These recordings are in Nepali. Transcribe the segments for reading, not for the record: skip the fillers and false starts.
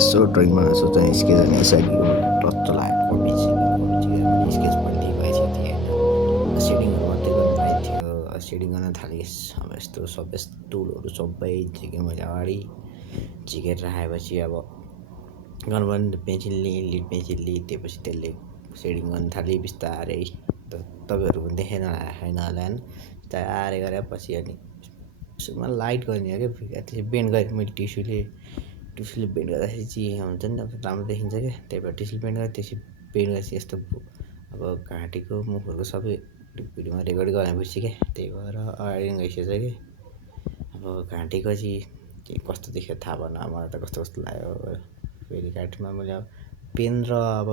यसो ड्रइङ बनाउन सोच्दा स्केच अनि यसरी टच लगाएको कपी चिरेर पनि स्केच बन्दै गएछ थियो होइन सेडिङहरू मात्रै गर्नु बाहेक थियो सेडिङ गर्न थालेँ अब यस्तो सब टुलहरू सबै झिकेँ मैले अगाडि झिकेर राखेपछि अब गर्नु पर्ने पेन्सिल लिएँ लिड पेन्सिल लिएँ त्यसपछि त्यसले सेडिङ गर्न थालेँ बिस्तारै तपाईँहरू पनि देखेन होला बिस्तारै गरेपछि अनि सुरुमा लाइट गर्ने हो क्या त्यसपछि बेन्ड गरेँ मैले टिस्युले बेन्ड गर्दाखेरि चाहिँ हुन्छ नि त राम्रो देखिन्छ क्या त्यही भएर टिस्युले बेन्ड गरेँ त्यसपछि बेन्ड गरेपछि यस्तो अब घाँटीको मुखहरूको सबै भिडियोमा रेकर्ड गर्न बिर्सेँ क्या त्यही भएर अगाडि नै गइसकेछ कि अब घाँटीको चाहिँ कस्तो देख्यो थाहा भएन मलाई त कस्तो कस्तो लाग्यो फेरि घाँटीमा मैले अब पेन र अब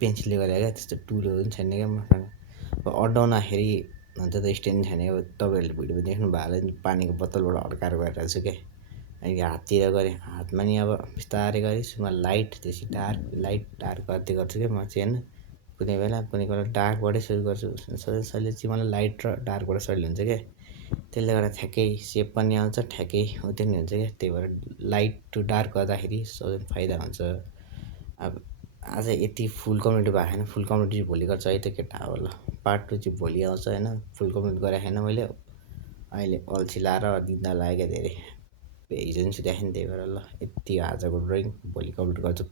पेन्सिलले गरेँ क्या त्यस्तो टुलहरू पनि छैन क्या मसँग अब अड्डाउँदाखेरि हुन्छ त स्ट्यान्ड छैन अब तपाईँहरूले भिडियोमा देख्नु भएको होला पानीको बोतलबाट अड्काएर गरिरहेको छु क्या अनि हाततिर गरेँ हातमा नि अब बिस्तारै गरेँ सुरुमा लाइट त्यसपछि डार्क गर्दै गर्छु क्या म चाहिँ होइन कुनै बेला डार्कबाटै सुरु गर्छु सजिलो चाहिँ मलाई लाइट र डार्कबाट सजिलो हुन्छ क्या त्यसले गर्दा ठ्याक्कै सेप पनि आउँछ ठ्याक्कै हुँदै नि हुन्छ क्या त्यही भएर लाइट टु डार्क गर्दाखेरि सजिलो फाइदा हुन्छ अब आज यति फुल कम्प्लिट भएको छैन फुल कम्प्लिट चाहिँ भोलि गर्छ है त केटा अब ल पार्ट 2 चाहिँ भोलि आउँछ होइन फुल कम्प्लिट गरेको छैन मैले अहिले अल्छी लाएर निद्रा लाग्यो क्या धेरै हिजो पनि सुतेको थिएँ नि त्यही भएर ल यति आजको ड्रइङ भोलि कम्प्लिट गर्छु